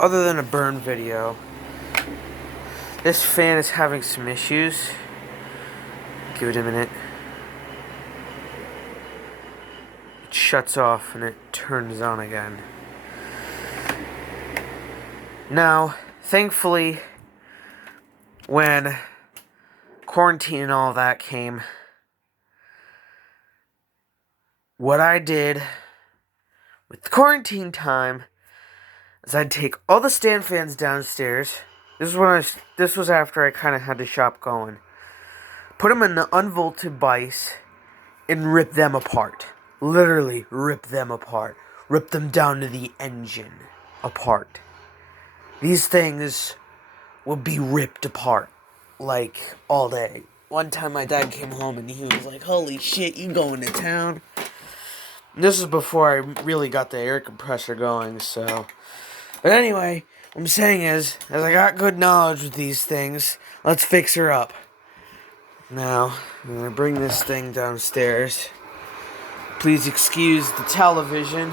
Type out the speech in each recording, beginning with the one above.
other than a burn video, this fan is having some issues. Give it a minute. It shuts off and it turns on again. Now, thankfully, when quarantine and all that came, what I did with the quarantine time is I'd take all the stand fans downstairs. This was after I kind of had the shop going. Put them in the unvolted vise and rip them apart. Literally rip them apart. Rip them down to the engine apart. These things will be ripped apart like all day. One time my dad came home and he was like, "Holy shit, you going to town?" And this is before I really got the air compressor going, so. But anyway, what I'm saying is, as I got good knowledge with these things, let's fix her up. Now, I'm going to bring this thing downstairs. Please excuse the television.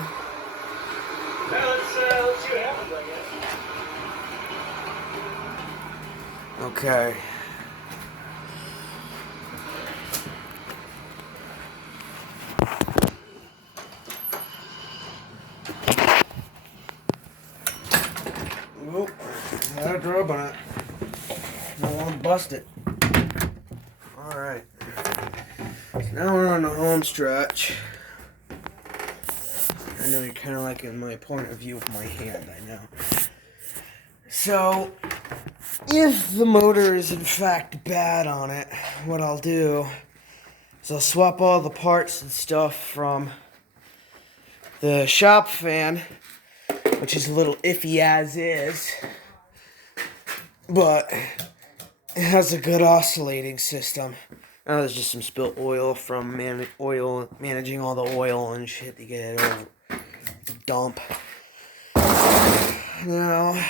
Let's see what happens, I guess. Okay. Oop, had a drop on it. No one busted. Alright. So now we're on the home stretch. I know you're kind of liking my point of view of my hand, I know. So, if the motor is in fact bad on it, what I'll do is I'll swap all the parts and stuff from the shop fan, which is a little iffy as is, but it has a good oscillating system. Now there's just some spilt oil from managing all the oil and shit to get it over dump. Now,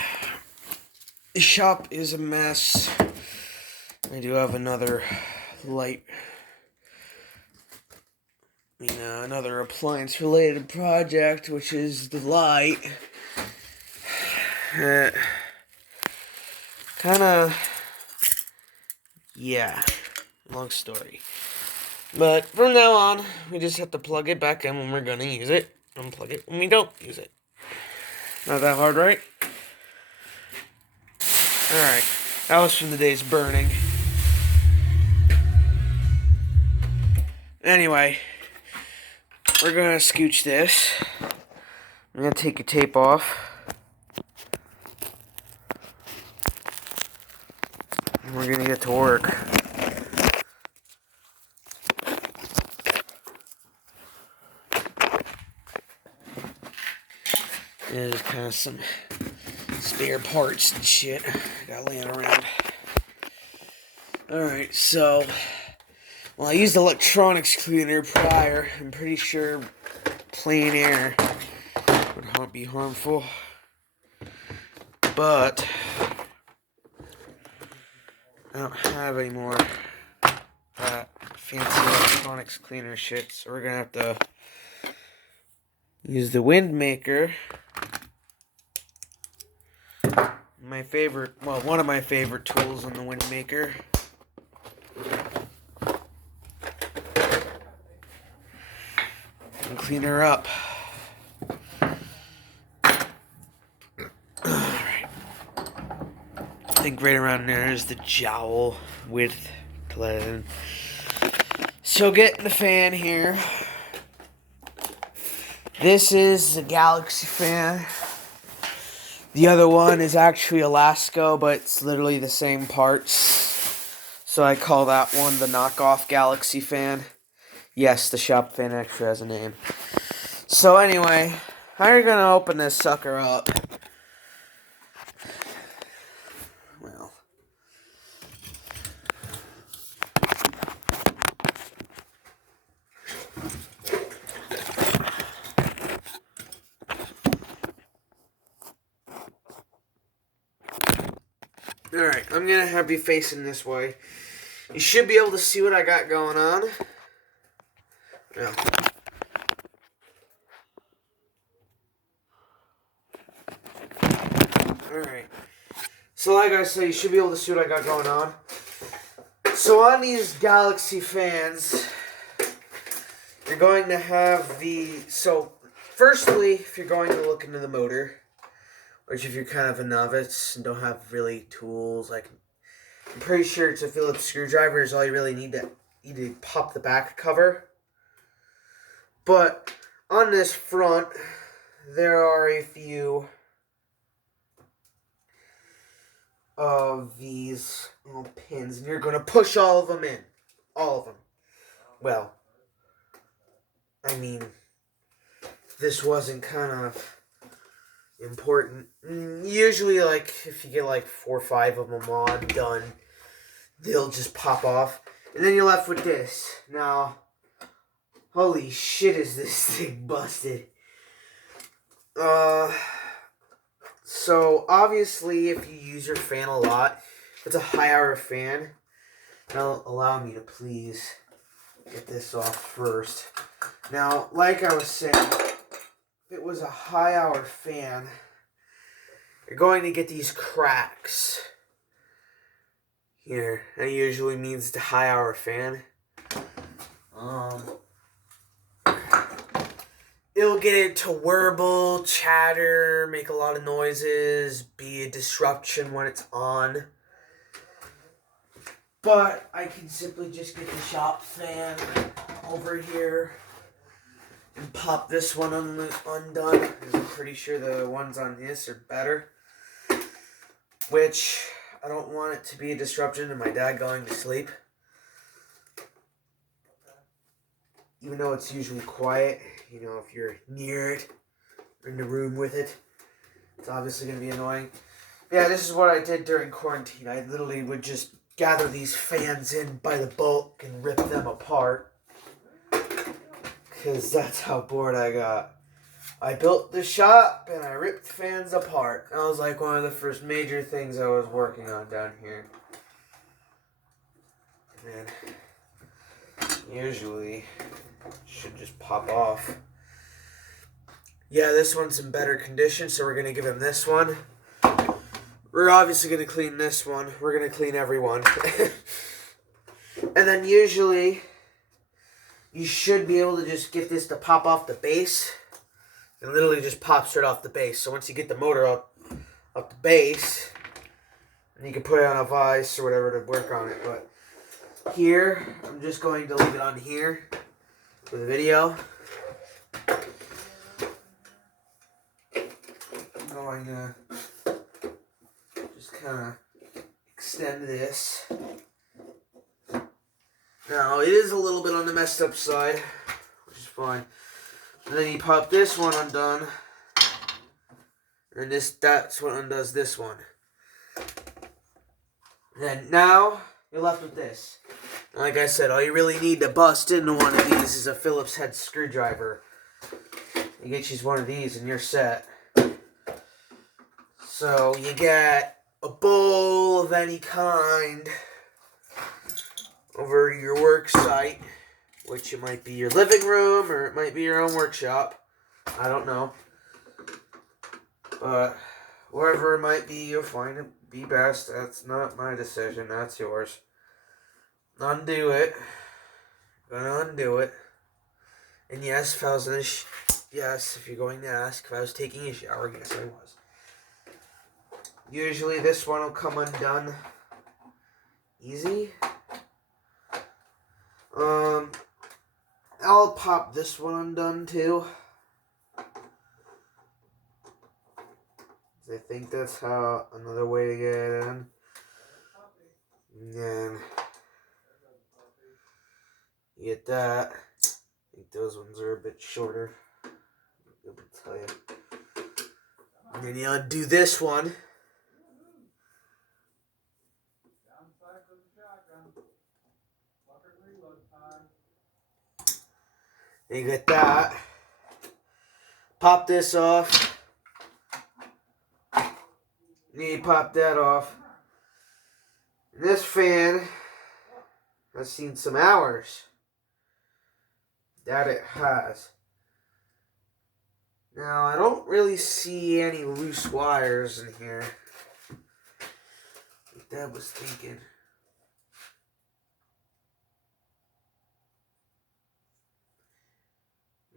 the shop is a mess. I do have another light, another appliance-related project, which is the light. Long story. But from now on, we just have to plug it back in when we're gonna use it, unplug it when we don't use it. Not that hard, right? Alright, that was from the day's burning. Anyway, we're gonna scooch this. I'm gonna take your tape off. And we're gonna get to work. There's kind of some spare parts and shit I got laying around. Alright, so, well, I used electronics cleaner prior. I'm pretty sure plain air would be harmful. But I don't have any more fancy electronics cleaner shit, so we're gonna have to use the wind maker. One of my favorite tools on the wind maker. And clean her up. Alright. I think right around there is the jowl width to let it in. So getting the fan here. This is the Galaxy fan. The other one is actually Alaska, but it's literally the same parts. So I call that one the knockoff Galaxy fan. Yes, the shop fan actually has a name. So anyway, how are you going to open this sucker up? Well, alright, I'm going to have you facing this way. You should be able to see what I got going on. Yeah. Alright. So like I said, you should be able to see what I got going on. So on these Galaxy fans, you're going to have so firstly, if you're going to look into the motor, which if you're kind of a novice and don't have really tools, I'm pretty sure it's a Phillips screwdriver is all you really need to pop the back cover. But on this front, there are a few of these little pins, and you're going to push all of them in. All of them. Well, I mean, this wasn't kind of important. Usually, if you get 4 or 5 of them on, done, they'll just pop off. And then you're left with this. Now, holy shit, is this thing busted. So, obviously, if you use your fan a lot, if it's a high-hour fan, now allow me to please get this off first. Now, like I was saying, if it was a high-hour fan, you're going to get these cracks here. That usually means it's a high-hour fan. It'll get it to warble, chatter, make a lot of noises, be a disruption when it's on. But I can simply just get the shop fan over here and pop this one undone, because I'm pretty sure the ones on this are better. Which, I don't want it to be a disruption to my dad going to sleep. Even though it's usually quiet, if you're near it, or in the room with it, it's obviously going to be annoying. Yeah, this is what I did during quarantine. I literally would just gather these fans in by the bulk and rip them apart. Because that's how bored I got. I built the shop and I ripped fans apart. That was one of the first major things I was working on down here. And usually should just pop off. Yeah, this one's in better condition, so we're going to give him this one. We're obviously going to clean this one. We're going to clean every one. And then usually, you should be able to just get this to pop off the base. It literally just pops right off the base. So once you get the motor up the base, and you can put it on a vise or whatever to work on it. But here, I'm just going to leave it on here for the video. I'm going to just kind of extend this. Now, it is a little bit on the messed up side, which is fine. And then you pop this one undone, and that's what undoes this one. Then now, you're left with this. Like I said, all you really need to bust into one of these is a Phillips head screwdriver. You get you one of these and you're set. So you get a bowl of any kind over your work site, which it might be your living room or it might be your own workshop. I don't know. But wherever it might be, you'll find it be best. That's not my decision. That's yours. Undo it. Gonna undo it. And yes, if I was yes, if you're going to ask, if I was taking a shower, yes, I was. Usually this one will come undone easy. I'll pop this one undone too. I think that's how another way to get it in. And then you get that. I think those ones are a bit shorter. I'll tell you. And then you undo this one. And you get that. Pop this off. And you pop that off. And this fan has seen some hours. That it has. Now, I don't really see any loose wires in here. Like Dad was thinking.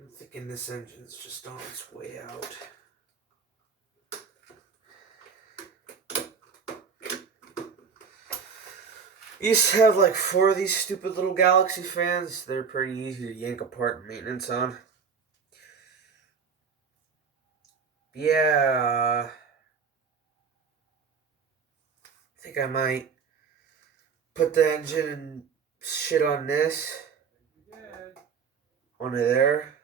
I'm thinking this engine's just on its way out. I used to have like 4 of these stupid little Galaxy fans. They're pretty easy to yank apart and maintenance on. Yeah, I think I might put the engine and shit on this. Onto there.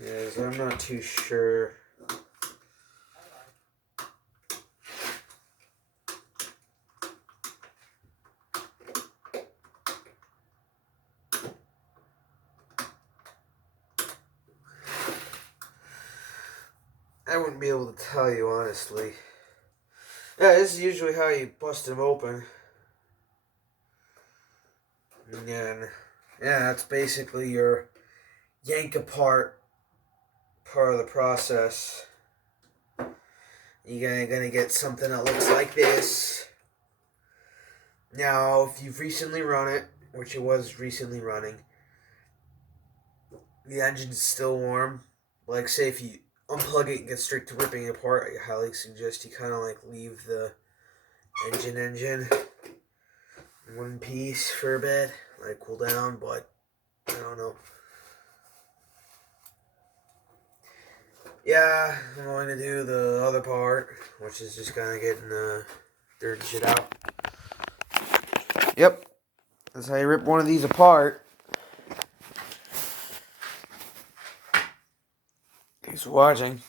Yes, I'm not too sure. I wouldn't be able to tell you honestly. Yeah, this is usually how you bust them open. And then, yeah, that's basically your yank apart part of the process. You're gonna get something that looks like this. Now, if you've recently run it, which it was recently running, the engine's still warm. Like, say if you unplug it and get straight to ripping it apart, I highly suggest you kind of like leave the engine in one piece for a bit, like cool down. But I don't know. Yeah, I'm going to do the other part, which is just kind of getting the dirt and shit out. Yep, that's how you rip one of these apart. Thanks for watching.